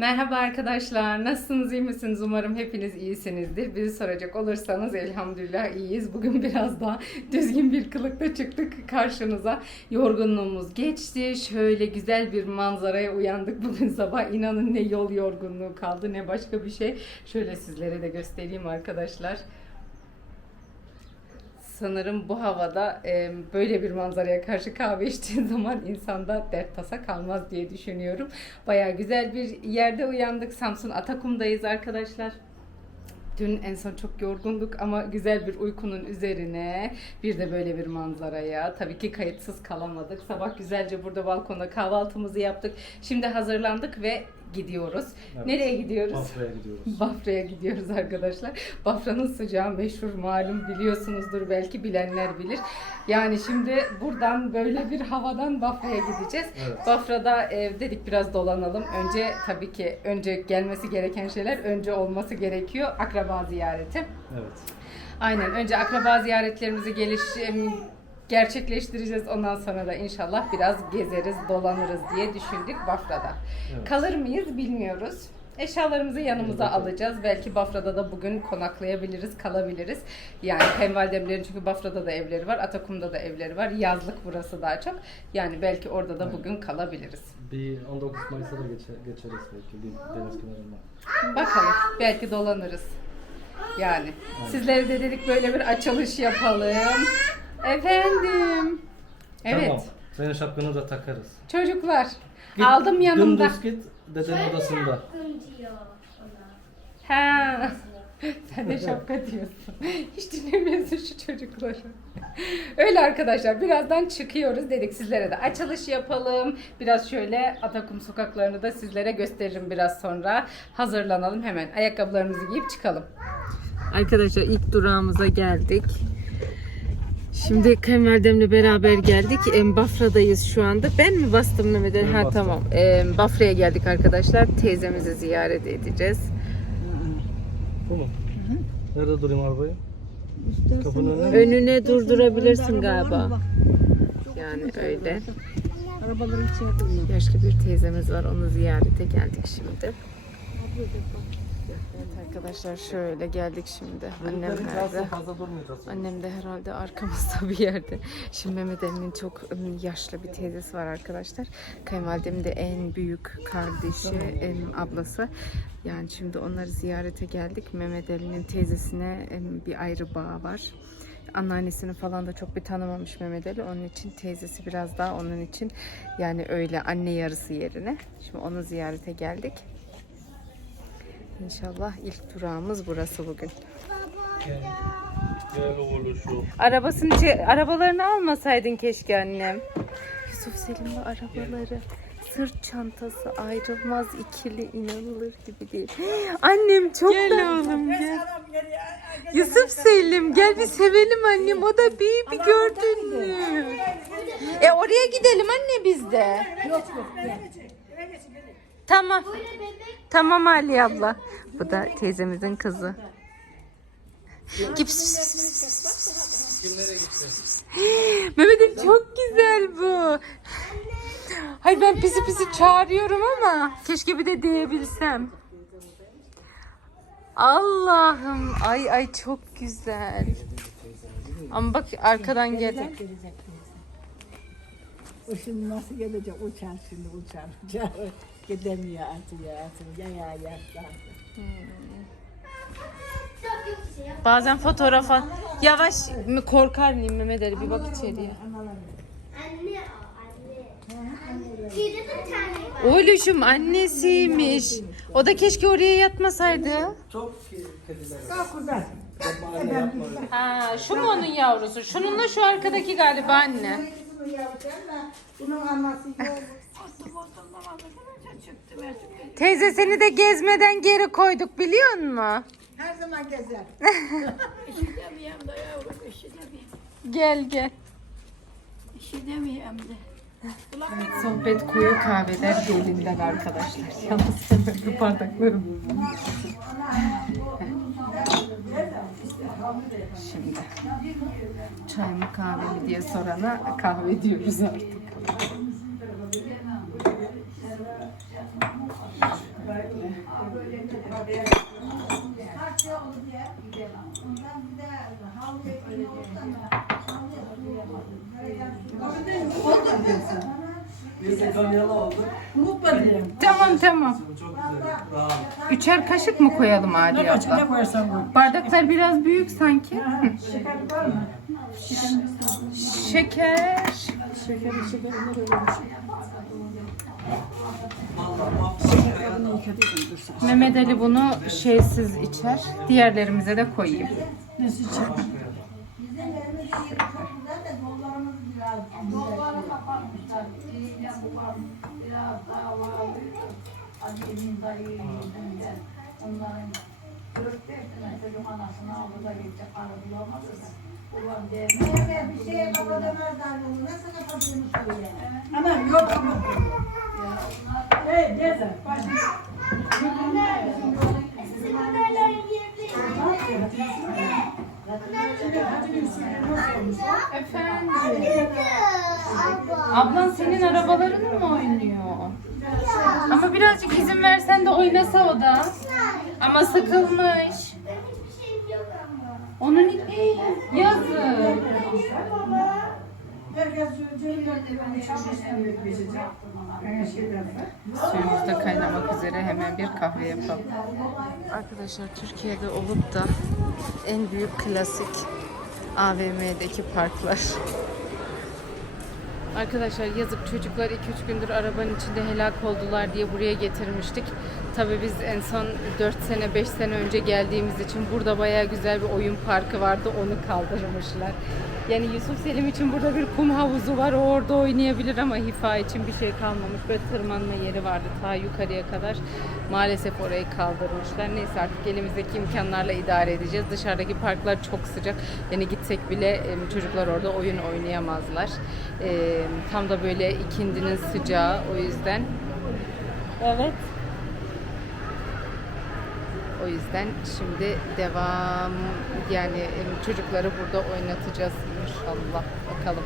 Merhaba arkadaşlar. Nasılsınız? iyi misiniz? Umarım hepiniz iyisinizdir. Bizi soracak olursanız elhamdülillah iyiyiz. Bugün biraz daha düzgün bir kılıkta çıktık karşınıza. Yorgunluğumuz geçti. Şöyle güzel bir manzaraya uyandık bugün sabah. İnanın ne yol yorgunluğu kaldı ne başka bir şey. Şöyle sizlere de göstereyim arkadaşlar. Sanırım bu havada e, böyle bir manzaraya karşı kahve içtiğin zaman insanda dert tasa kalmaz diye düşünüyorum. Baya güzel bir yerde uyandık. Samsun Atakum'dayız arkadaşlar. Dün en son çok yorgunduk ama güzel bir uykunun üzerine bir de böyle bir manzaraya tabii ki kayıtsız kalamadık. Sabah güzelce burada balkonda kahvaltımızı yaptık. Şimdi hazırlandık ve gidiyoruz. Evet. Nereye gidiyoruz? Bafra'ya gidiyoruz. Bafra'ya gidiyoruz arkadaşlar. Bafra'nın sıcağı meşhur malum biliyorsunuzdur belki bilenler bilir. Yani şimdi buradan böyle bir havadan Bafra'ya gideceğiz. Evet. Bafra'da e, dedik biraz dolanalım. Önce tabii ki önce gelmesi gereken şeyler önce olması gerekiyor. Akraba ziyareti. Evet. Aynen önce akraba ziyaretlerimizi geliş gerçekleştireceğiz. Ondan sonra da inşallah biraz gezeriz, dolanırız diye düşündük Bafra'da. Evet. Kalır mıyız bilmiyoruz. Eşyalarımızı yanımıza Evet. alacağız. Belki Bafra'da da bugün konaklayabiliriz, kalabiliriz. Yani kayınvalidemlerin çünkü Bafra'da da evleri var, Atakum'da da evleri var. Yazlık burası daha çok. Yani belki orada da Evet. bugün kalabiliriz. Bir 19 Mayıs'ta da geçe, geçeriz belki bir deniz kenarında. Bakalım. Belki dolanırız. Yani. Sizlere de dedik böyle bir açılış yapalım. Efendim. Evet. Tamam. Senin şapkanı da takarız. Çocuklar. Git, aldım yanımda. Dümdüz git dedenin odasında. Ha. Sen de şapka diyorsun. Hiç dinlemiyorsun şu çocukları. Öyle arkadaşlar birazdan çıkıyoruz dedik sizlere de açılış yapalım. Biraz şöyle Atakum sokaklarını da sizlere gösteririm biraz sonra. Hazırlanalım hemen. Ayakkabılarımızı giyip çıkalım. Arkadaşlar ilk durağımıza geldik. Şimdi kayınvalidemle beraber geldik. Bafra'dayız şu anda. Ben mi bastım Mehmet Ali? Ha bastım. tamam. Bafra'ya geldik arkadaşlar. Teyzemizi ziyaret edeceğiz. Bu mu? Nerede durayım arabayı? Kapının önüne? Önüne durdurabilirsin galiba. Yani öyle. Yaşlı bir teyzemiz var. Onu ziyarete geldik şimdi. Evet arkadaşlar şöyle geldik şimdi. Annem nerede? Annem de herhalde arkamızda bir yerde. Şimdi Mehmet Emin'in çok ım, yaşlı bir teyzesi var arkadaşlar. Kayınvalidemin de en büyük kardeşi, en ablası. Yani şimdi onları ziyarete geldik. Mehmet Ali'nin teyzesine bir ayrı bağ var. Anneannesini falan da çok bir tanımamış Mehmet Ali. Onun için teyzesi biraz daha onun için yani öyle anne yarısı yerine. Şimdi onu ziyarete geldik. İnşallah ilk durağımız burası bugün. Gel oğluşum. Arabasını arabalarını almasaydın keşke annem. Yusuf Selim ve arabaları. Sırt çantası ayrılmaz ikili inanılır gibi değil. Annem çok gel oğlum gel. Yusuf Selim gel bir sevelim annem. O da bir bir gördün mü? E oraya gidelim anne biz de. Tamam. Tamam Ali abla. Bu da teyzemizin kızı. Git. Mehmet'im çok güzel bu. Hay ben pisi pisi çağırıyorum ama keşke bir de diyebilsem. Allah'ım ay ay çok güzel. Ama bak arkadan geldi. Şimdi nasıl gelecek? Uçar şimdi uçar. uçar. Gidemiyor artık ya artık. Ya ya ya. ya. Bazen fotoğrafa yavaş mı korkar mıyım Mehmet Ali bir bak içeriye. Anne o. Oğluşum annesiymiş. O da keşke oraya yatmasaydı. Çok kediler. Kalk buradan. Ha, şu mu onun yavrusu? Şununla şu arkadaki galiba anne. Bunu yapacağım da bunun anası yok. Teyze seni de gezmeden geri koyduk biliyor musun? Her zaman gezer. İşidemeyem de yavrum, işidemeyem. Gel gel. İşidemeyem de. Sohbet koyu kahveler gelinden arkadaşlar. Yalnız bu bardaklarım. Şimdi çay mı kahve mi diye sorana kahve diyoruz artık. Tamam tamam. Üçer kaşık mı koyalım Adi abla? Bardaklar biraz büyük sanki. Şeker var mı? Şeker. Mehmet Ali bunu şeysiz içer. Diğerlerimize de koyayım. Nasıl içer? Annemin dayı yüzünden. Onların dört beş tane çocuk anasını aldı da gitti. Karı bulamadı da. Ulan bir şeye kapatamazlar bunu. Nasıl kapatıyormuş söyle. Ama yok ama. Hey neyse. Başım. Sizin haberler yiyebilir Efendim. Abla. Ablan senin arabalarını mı oynuyor? Ama birazcık izin versen de oynasa o da. Ama sıkılmış. Benim hiçbir şeyim yok ama. Onun şeyden var. Suyumuz da kaynamak üzere hemen bir kahve yapalım. Arkadaşlar Türkiye'de olup da en büyük klasik AVM'deki parklar. Arkadaşlar yazık çocuklar 2-3 gündür arabanın içinde helak oldular diye buraya getirmiştik. Tabii biz en son 4 sene 5 sene önce geldiğimiz için burada bayağı güzel bir oyun parkı vardı onu kaldırmışlar. Yani Yusuf Selim için burada bir kum havuzu var o orada oynayabilir ama Hifa için bir şey kalmamış. Böyle tırmanma yeri vardı ta yukarıya kadar. Maalesef orayı kaldırmışlar. Neyse artık elimizdeki imkanlarla idare edeceğiz. Dışarıdaki parklar çok sıcak. Yani gitsek bile çocuklar orada oyun oynayamazlar. Tam da böyle ikindinin sıcağı o yüzden. Evet. O yüzden şimdi devam yani çocukları burada oynatacağız inşallah. Bakalım.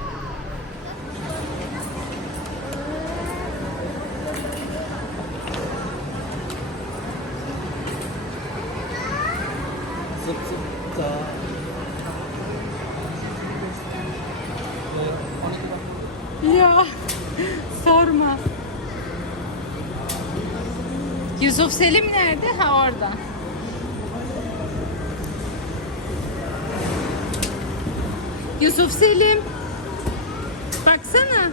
Zıp zıp da. Ya sorma. Yusuf Selim nerede? Ha orada. Yusuf Selim. Baksana.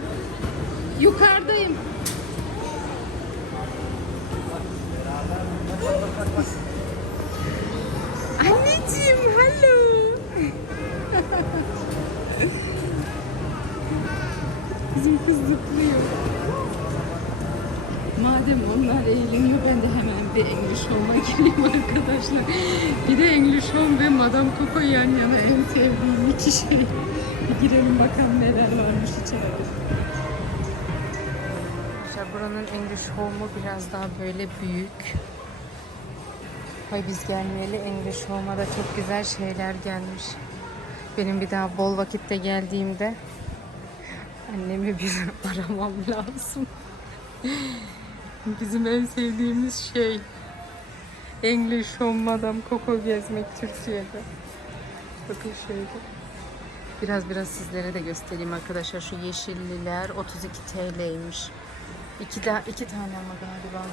Yukarıdayım. English Home'a gireyim arkadaşlar. Bir de English Home ve Madame Coco yan yana en sevdiğim iki şey. Bir girelim bakalım neler varmış içeride. Arkadaşlar buranın English Home'u biraz daha böyle büyük. Hay biz gelmeyeli English Home'a da çok güzel şeyler gelmiş. Benim bir daha bol vakitte geldiğimde Annemi bir aramam lazım. Bizim en sevdiğimiz şey English Home Madame Coco gezmek Türkiye'de. Bakın şöyle. Biraz biraz sizlere de göstereyim arkadaşlar. Şu yeşilliler 32 TL'ymiş. İki, de, iki tane ama galiba.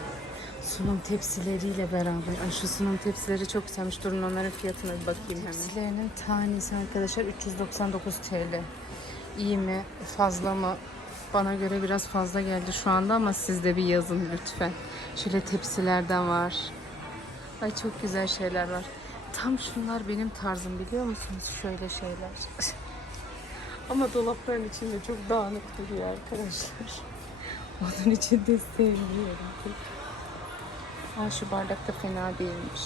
Sunum tepsileriyle beraber. Ay şu sunum tepsileri çok güzelmiş. Durun onların fiyatına bir bakayım hemen. Tepsilerinin tanesi arkadaşlar 399 TL. İyi mi? Fazla mı? Bana göre biraz fazla geldi şu anda ama siz de bir yazın lütfen. Şöyle tepsilerden var. Ay çok güzel şeyler var. Tam şunlar benim tarzım biliyor musunuz? Şöyle şeyler. ama dolapların içinde çok dağınık duruyor arkadaşlar. Onun için de sevmiyorum. Aa, şu bardak da fena değilmiş.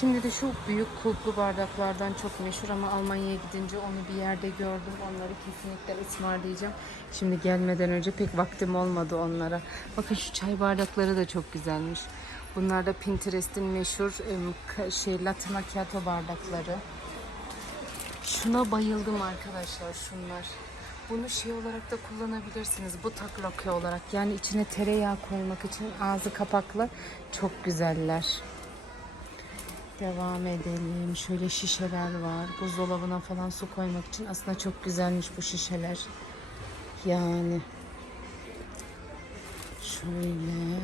Şimdi de şu büyük kulplu bardaklardan çok meşhur ama Almanya'ya gidince onu bir yerde gördüm. Onları kesinlikle ısmarlayacağım. Şimdi gelmeden önce pek vaktim olmadı onlara. Bakın şu çay bardakları da çok güzelmiş. Bunlar da Pinterest'in meşhur şey latte macchiato bardakları. Şuna bayıldım arkadaşlar şunlar. Bunu şey olarak da kullanabilirsiniz. Bu taklakya olarak. Yani içine tereyağı koymak için ağzı kapaklı. Çok güzeller. Devam edelim. Şöyle şişeler var. Buzdolabına falan su koymak için aslında çok güzelmiş bu şişeler. Yani şöyle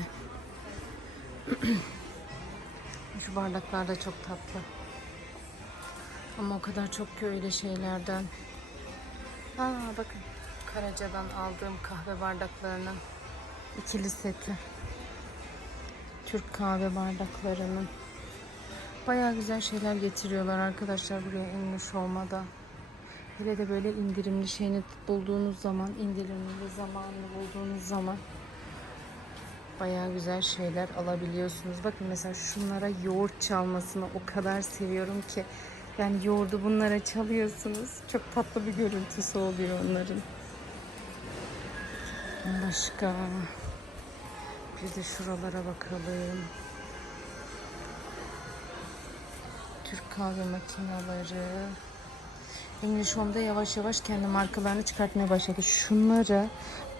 şu bardaklar da çok tatlı. Ama o kadar çok ki öyle şeylerden. Aa bakın Karaca'dan aldığım kahve bardaklarının ikili seti. Türk kahve bardaklarının. Bayağı güzel şeyler getiriyorlar arkadaşlar buraya inmiş olmada. Hele de böyle indirimli şeyini bulduğunuz zaman, indirimli zamanını bulduğunuz zaman bayağı güzel şeyler alabiliyorsunuz. Bakın mesela şunlara yoğurt çalmasını o kadar seviyorum ki. Yani yoğurdu bunlara çalıyorsunuz. Çok tatlı bir görüntüsü oluyor onların. Başka. Bir de şuralara bakalım. Türk kahve makineleri. English Home'da yavaş yavaş kendi markalarını çıkartmaya başladı. Şunları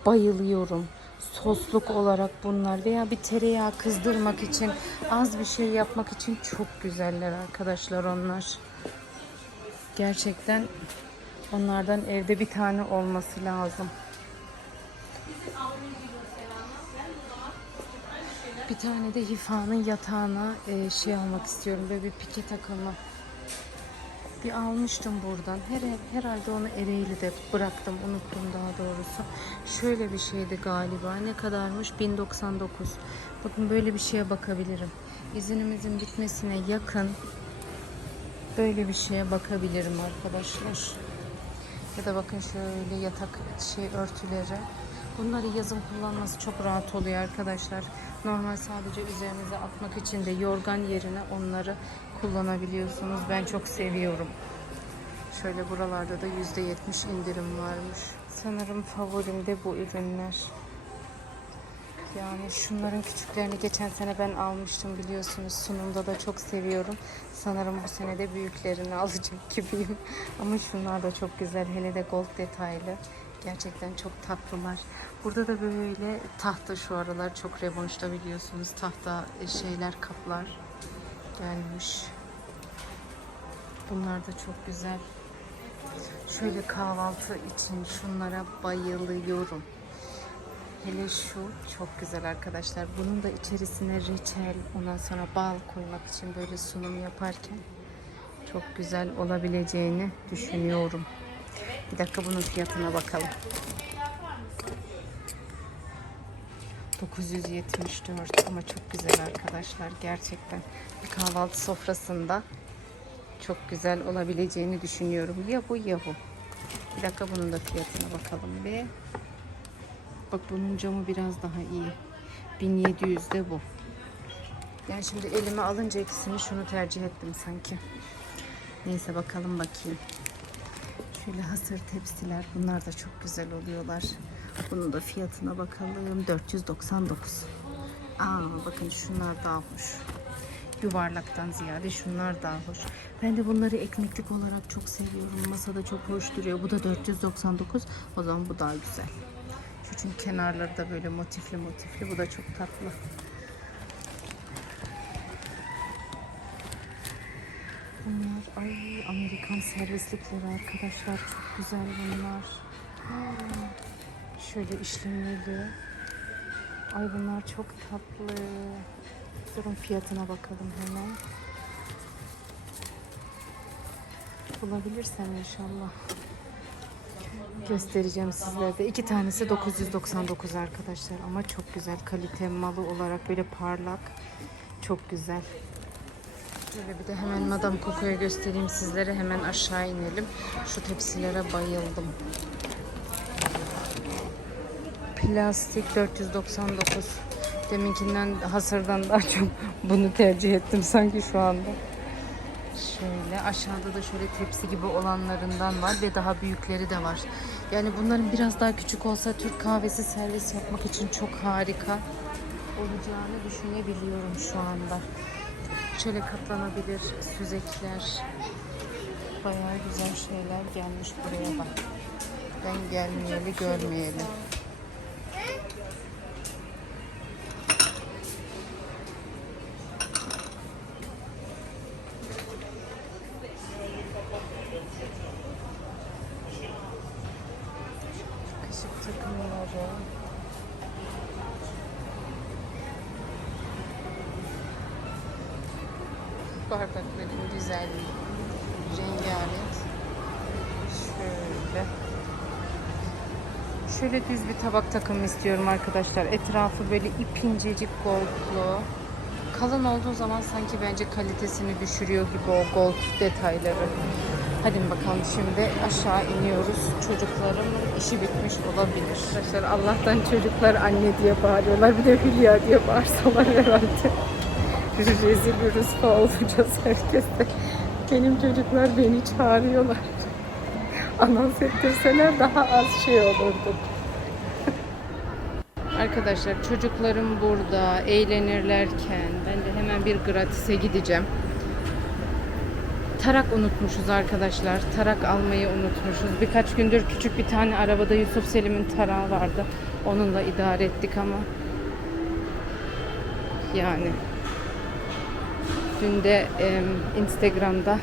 bayılıyorum. Sosluk olarak bunlar veya bir tereyağı kızdırmak için az bir şey yapmak için çok güzeller arkadaşlar onlar. Gerçekten onlardan evde bir tane olması lazım. Bir tane de Hifa'nın yatağına e, şey almak istiyorum. Böyle bir pike takılma. Bir almıştım buradan. Her, herhalde onu Ereğli'de bıraktım. Unuttum daha doğrusu. Şöyle bir şeydi galiba. Ne kadarmış? 1099. Bakın böyle bir şeye bakabilirim. İzinimizin bitmesine yakın böyle bir şeye bakabilirim arkadaşlar. Ya da bakın şöyle yatak şey örtüleri. Bunları yazın kullanması çok rahat oluyor arkadaşlar. Normal sadece üzerinize atmak için de yorgan yerine onları kullanabiliyorsunuz. Ben çok seviyorum. Şöyle buralarda da %70 indirim varmış. Sanırım favorim de bu ürünler. Yani şunların küçüklerini geçen sene ben almıştım biliyorsunuz. Sunumda da çok seviyorum. Sanırım bu sene de büyüklerini alacak gibiyim. Ama şunlar da çok güzel. Hele de gold detaylı. Gerçekten çok tatlılar. Burada da böyle tahta şu aralar çok revanşta biliyorsunuz. Tahta şeyler, kaplar gelmiş. Bunlar da çok güzel. Şöyle kahvaltı için şunlara bayılıyorum. Hele şu çok güzel arkadaşlar. Bunun da içerisine reçel, ondan sonra bal koymak için böyle sunum yaparken çok güzel olabileceğini düşünüyorum. Bir dakika bunun fiyatına bakalım. 974 ama çok güzel arkadaşlar gerçekten. Bir kahvaltı sofrasında çok güzel olabileceğini düşünüyorum. Ya bu ya bu. Bir dakika bunun da fiyatına bakalım bir. Bak bunun camı biraz daha iyi. 1700 de bu. Yani şimdi elime alınca ikisini şunu tercih ettim sanki. Neyse bakalım bakayım. Şöyle hasır tepsiler. Bunlar da çok güzel oluyorlar. Bunun da fiyatına bakalım. 499. Aa bakın şunlar daha hoş. Yuvarlaktan ziyade şunlar daha hoş. Ben de bunları ekmeklik olarak çok seviyorum. Masada çok hoş duruyor. Bu da 499. O zaman bu daha güzel. Çünkü kenarları da böyle motifli motifli. Bu da çok tatlı. Bunlar ay Amerikan servislikleri arkadaşlar. Çok güzel bunlar. Aa, Şöyle işlemeli. Ay bunlar çok tatlı. Durun fiyatına bakalım hemen. Bulabilirsem inşallah. Göstereceğim sizlere de. İki tanesi 999 arkadaşlar ama çok güzel kalite malı olarak böyle parlak. Çok güzel. Şöyle bir de hemen Madame Coco'ya göstereyim sizlere. Hemen aşağı inelim. Şu tepsilere bayıldım. Plastik 499. Deminkinden hasırdan daha çok bunu tercih ettim sanki şu anda. Şöyle aşağıda da şöyle tepsi gibi olanlarından var ve daha büyükleri de var. Yani bunların biraz daha küçük olsa Türk kahvesi servis yapmak için çok harika olacağını düşünebiliyorum şu anda. Şöyle katlanabilir süzekler. Bayağı güzel şeyler gelmiş buraya bak. Ben gelmeyeli görmeyeli. Kaşık takımları. Bardakların güzelliği. Rengarenk. Şöyle. Şöyle düz bir tabak takımı istiyorum arkadaşlar. Etrafı böyle ipincecik goldlu. Kalın olduğu zaman sanki bence kalitesini düşürüyor gibi o gold detayları. Hadi bakalım şimdi aşağı iniyoruz. Çocukların işi bitmiş olabilir. Arkadaşlar Allah'tan çocuklar anne diye bağırıyorlar. Bir de Hülya diye bağırsalar herhalde. Rezil bir rüsva olacağız herkeste. Benim çocuklar beni çağırıyorlar. Anons ettirseler daha az şey olurdu. Arkadaşlar çocuklarım burada eğlenirlerken ben de hemen bir gratis'e gideceğim. Tarak unutmuşuz arkadaşlar. Tarak almayı unutmuşuz. Birkaç gündür küçük bir tane arabada Yusuf Selim'in tarağı vardı. Onunla idare ettik ama yani dün de em, Instagram'da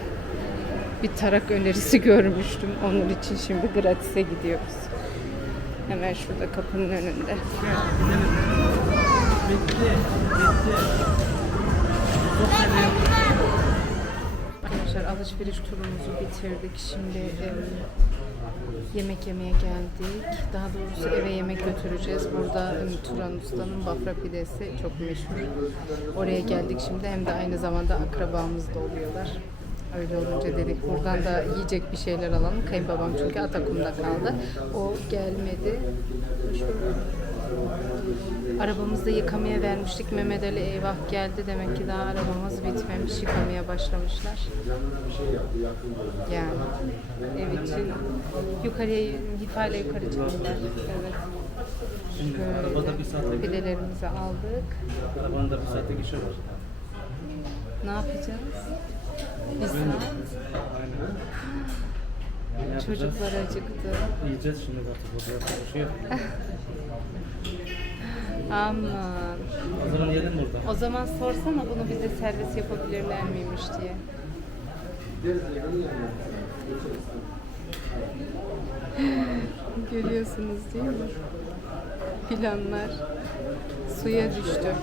bir tarak önerisi görmüştüm. Onun için şimdi gratis'e gidiyoruz. Hemen şurada kapının önünde. Arkadaşlar alışveriş turumuzu bitirdik. Şimdi em, yemek yemeye geldik. Daha doğrusu eve yemek götüreceğiz. Burada em, Turan Usta'nın bafra pidesi çok meşhur. Oraya geldik şimdi. Hem de aynı zamanda akrabamız da oluyorlar. Öyle olunca dedik buradan da yiyecek bir şeyler alalım. Kayınbabam çünkü Atakum'da kaldı. O gelmedi. Şöyle. Arabamızda yıkamaya vermiştik. Mehmet Ali eyvah geldi. Demek ki daha arabamız bitmemiş. Yıkamaya başlamışlar. Yani ev için yukarıya ifade yukarı çıktılar. Evet. Şöyle pidelerimizi aldık. Arabanın da bir saate geçiş var. Ne yapacağız? Bir saat. Çocuklar acıktı. Yiyeceğiz şimdi artık burada yok. Aman. O zaman yiyelim burada. O zaman sorsana bunu bize servis yapabilirler miymiş diye. Görüyorsunuz değil mi? Planlar suya düştü.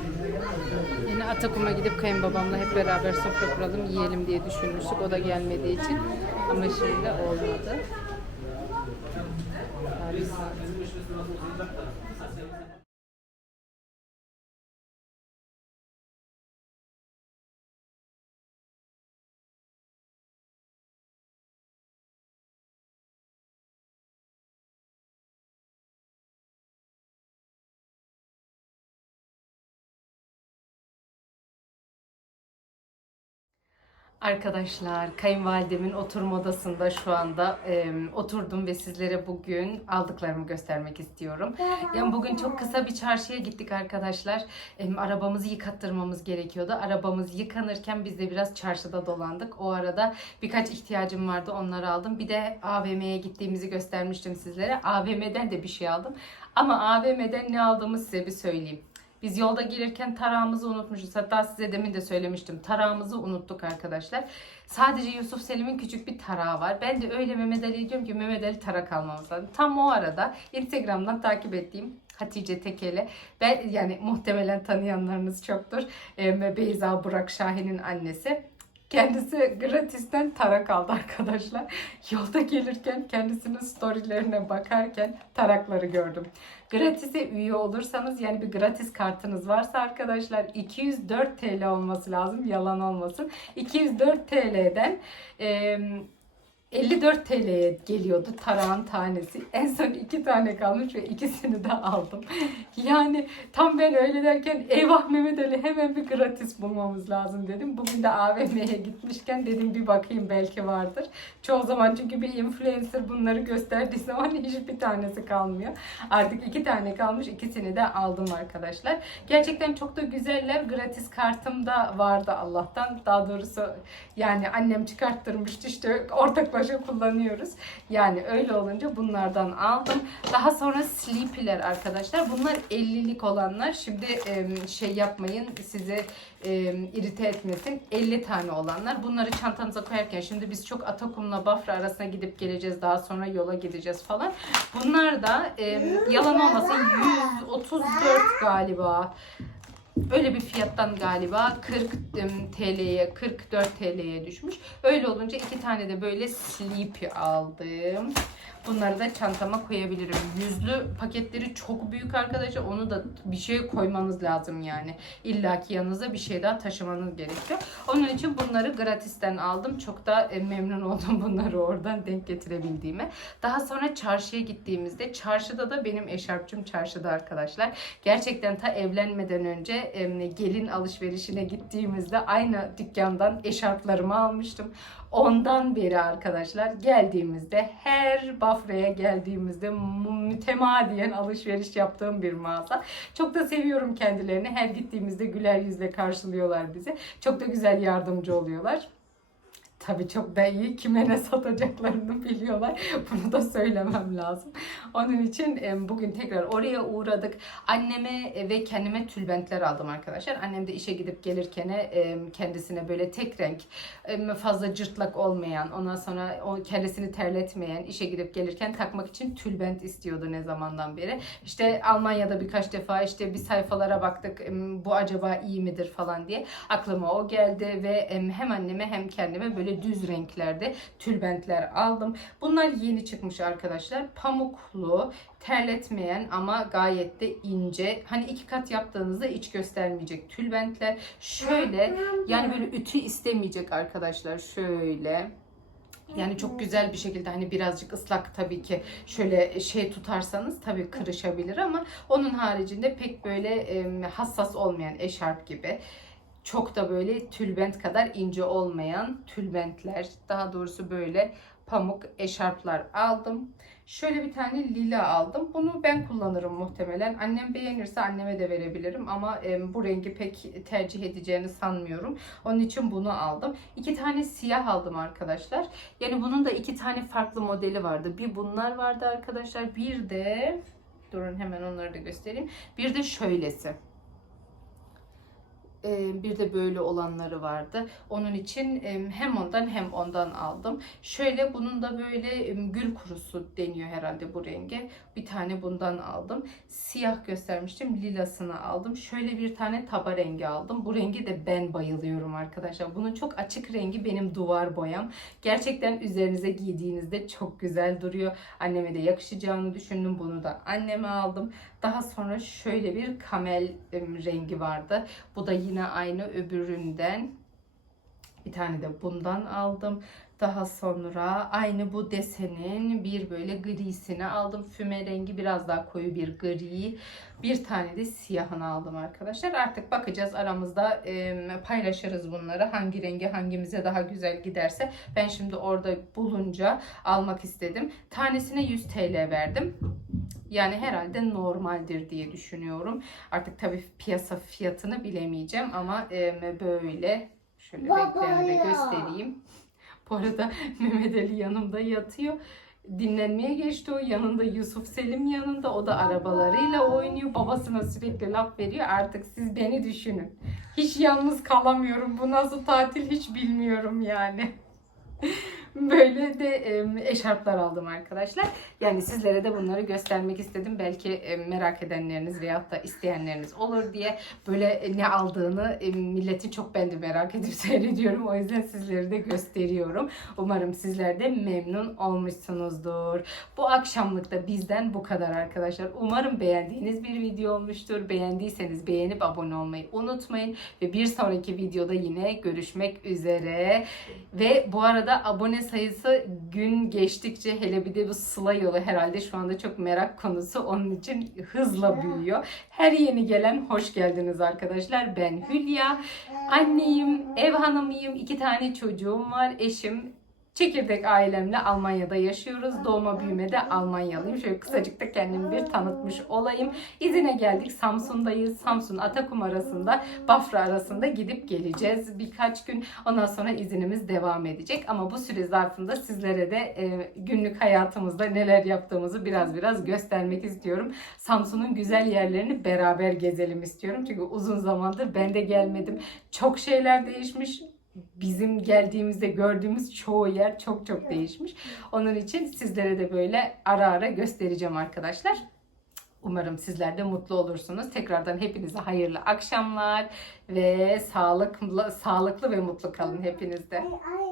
Yine Atakum'a gidip kayınbabamla hep beraber sofra kuralım, yiyelim diye düşünmüştük. O da gelmediği için. Ama şimdi olmadı. Daha Arkadaşlar, kayınvalidemin oturma odasında şu anda e, oturdum ve sizlere bugün aldıklarımı göstermek istiyorum. Yani bugün çok kısa bir çarşıya gittik arkadaşlar. E, arabamızı yıkattırmamız gerekiyordu. Arabamız yıkanırken biz de biraz çarşıda dolandık. O arada birkaç ihtiyacım vardı, onları aldım. Bir de AVM'ye gittiğimizi göstermiştim sizlere. AVM'den de bir şey aldım. Ama AVM'den ne aldığımı size bir söyleyeyim. Biz yolda gelirken tarağımızı unutmuşuz. Hatta size demin de söylemiştim. Tarağımızı unuttuk arkadaşlar. Sadece Yusuf Selim'in küçük bir tarağı var. Ben de öyle Mehmet Ali'ye diyorum ki Mehmet Ali tarak almamız lazım. Tam o arada Instagram'dan takip ettiğim Hatice Tekeli. Ben yani muhtemelen tanıyanlarınız çoktur. Ee, Beyza Burak Şahin'in annesi. Kendisi gratisten tarak aldı arkadaşlar. Yolda gelirken kendisinin storylerine bakarken tarakları gördüm. Gratis'e üye olursanız yani bir gratis kartınız varsa arkadaşlar 204 TL olması lazım. Yalan olmasın. 204 TL'den e, 54 TL'ye geliyordu tarağın tanesi. En son iki tane kalmış ve ikisini de aldım. Yani tam ben öyle derken eyvah Mehmet Ali hemen bir gratis bulmamız lazım dedim. Bugün de AVM'ye gitmişken dedim bir bakayım belki vardır. Çoğu zaman çünkü bir influencer bunları gösterdiği zaman hiçbir tanesi kalmıyor. Artık iki tane kalmış ikisini de aldım arkadaşlar. Gerçekten çok da güzeller. Gratis kartım da vardı Allah'tan. Daha doğrusu yani annem çıkarttırmıştı işte ortaklaşa yılbaşı kullanıyoruz. Yani öyle olunca bunlardan aldım. Daha sonra Sleepy'ler arkadaşlar. Bunlar 50'lik olanlar. Şimdi şey yapmayın size e, irite etmesin. 50 tane olanlar. Bunları çantanıza koyarken şimdi biz çok Atakum'la Bafra arasına gidip geleceğiz. Daha sonra yola gideceğiz falan. Bunlar da yalan olmasın 134 galiba. Öyle bir fiyattan galiba 40 em, TL'ye 44 TL'ye düşmüş. Öyle olunca iki tane de böyle Sleepy aldım. Bunları da çantama koyabilirim. Yüzlü paketleri çok büyük arkadaşlar. Onu da bir şeye koymanız lazım yani. İlla ki yanınıza bir şey daha taşımanız gerekiyor. Onun için bunları gratisten aldım. Çok da e, memnun oldum bunları oradan denk getirebildiğime. Daha sonra çarşıya gittiğimizde çarşıda da benim eşarpçım çarşıda arkadaşlar. Gerçekten ta evlenmeden önce gelin alışverişine gittiğimizde aynı dükkandan eşarplarımı almıştım. Ondan beri arkadaşlar geldiğimizde her Bafra'ya geldiğimizde mütemadiyen alışveriş yaptığım bir mağaza. Çok da seviyorum kendilerini. Her gittiğimizde güler yüzle karşılıyorlar bizi. Çok da güzel yardımcı oluyorlar. Tabii çok da iyi. Kime ne satacaklarını biliyorlar. Bunu da söylemem lazım. Onun için bugün tekrar oraya uğradık. Anneme e, ve kendime tülbentler aldım arkadaşlar. Annem de işe gidip gelirken kendisine böyle tek renk, fazla cırtlak olmayan, ondan sonra kendisini terletmeyen, işe gidip gelirken takmak için tülbent istiyordu ne zamandan beri. İşte Almanya'da birkaç defa işte bir sayfalara baktık. Bu acaba iyi midir falan diye. Aklıma o geldi ve hem anneme hem kendime böyle düz renklerde tülbentler aldım. Bunlar yeni çıkmış arkadaşlar. Pamuklu, terletmeyen ama gayet de ince. Hani iki kat yaptığınızda iç göstermeyecek tülbentler. Şöyle yani böyle ütü istemeyecek arkadaşlar. Şöyle. Yani çok güzel bir şekilde hani birazcık ıslak tabii ki şöyle şey tutarsanız tabii kırışabilir ama onun haricinde pek böyle hassas olmayan eşarp gibi çok da böyle tülbent kadar ince olmayan tülbentler daha doğrusu böyle pamuk eşarplar aldım. Şöyle bir tane lila aldım. Bunu ben kullanırım muhtemelen. Annem beğenirse anneme de verebilirim ama em, bu rengi pek tercih edeceğini sanmıyorum. Onun için bunu aldım. İki tane siyah aldım arkadaşlar. Yani bunun da iki tane farklı modeli vardı. Bir bunlar vardı arkadaşlar. Bir de durun hemen onları da göstereyim. Bir de şöylesi. Bir de böyle olanları vardı. Onun için em, hem ondan hem ondan aldım. Şöyle bunun da böyle gül kurusu deniyor herhalde bu renge. Bir tane bundan aldım. Siyah göstermiştim. Lilasını aldım. Şöyle bir tane taba rengi aldım. Bu rengi de ben bayılıyorum arkadaşlar. Bunun çok açık rengi benim duvar boyam. Gerçekten üzerinize giydiğinizde çok güzel duruyor. Anneme de yakışacağını düşündüm. Bunu da anneme aldım. Daha sonra şöyle bir kamel rengi vardı. Bu da yine aynı öbüründen. Bir tane de bundan aldım. Daha sonra aynı bu desenin bir böyle grisini aldım. Füme rengi biraz daha koyu bir gri. Bir tane de siyahını aldım arkadaşlar. Artık bakacağız aramızda em, paylaşırız bunları. Hangi rengi hangimize daha güzel giderse. Ben şimdi orada bulunca almak istedim. Tanesine 100 TL verdim. Yani herhalde normaldir diye düşünüyorum. Artık tabii piyasa fiyatını bilemeyeceğim ama em, böyle şöyle renklerini de göstereyim. Bu arada Mehmet Ali yanımda yatıyor. Dinlenmeye geçti o. Yanında Yusuf Selim yanında. O da arabalarıyla oynuyor. Babasına sürekli laf veriyor. Artık siz beni düşünün. Hiç yalnız kalamıyorum. Bu nasıl tatil hiç bilmiyorum yani. Böyle de eşarplar aldım arkadaşlar. Yani sizlere de bunları göstermek istedim. Belki merak edenleriniz veyahut da isteyenleriniz olur diye böyle e, ne aldığını e, milletin çok ben de merak edip seyrediyorum. O yüzden sizlere de gösteriyorum. Umarım sizler de memnun olmuşsunuzdur. Bu akşamlık da bizden bu kadar arkadaşlar. Umarım beğendiğiniz bir video olmuştur. Beğendiyseniz beğenip abone olmayı unutmayın. Ve bir sonraki videoda yine görüşmek üzere. Ve bu arada abone sayısı gün geçtikçe hele bir de bu Sıla yolu herhalde şu anda çok merak konusu. Onun için hızla büyüyor. Her yeni gelen hoş geldiniz arkadaşlar. Ben Hülya. Anneyim, ev hanımıyım. iki tane çocuğum var. Eşim Çekirdek ailemle Almanya'da yaşıyoruz. Doğma büyüme de Almanyalıyım. Şöyle kısacık da kendimi bir tanıtmış olayım. İzine geldik. Samsun'dayız. Samsun Atakum arasında, Bafra arasında gidip geleceğiz birkaç gün. Ondan sonra izinimiz devam edecek. Ama bu süre zarfında sizlere de e, günlük hayatımızda neler yaptığımızı biraz biraz göstermek istiyorum. Samsun'un güzel yerlerini beraber gezelim istiyorum. Çünkü uzun zamandır ben de gelmedim. Çok şeyler değişmiş. Bizim geldiğimizde gördüğümüz çoğu yer çok çok değişmiş. Onun için sizlere de böyle ara ara göstereceğim arkadaşlar. Umarım sizler de mutlu olursunuz. Tekrardan hepinize hayırlı akşamlar ve sağlıklı sağlıklı ve mutlu kalın hepiniz de. Ay, ay,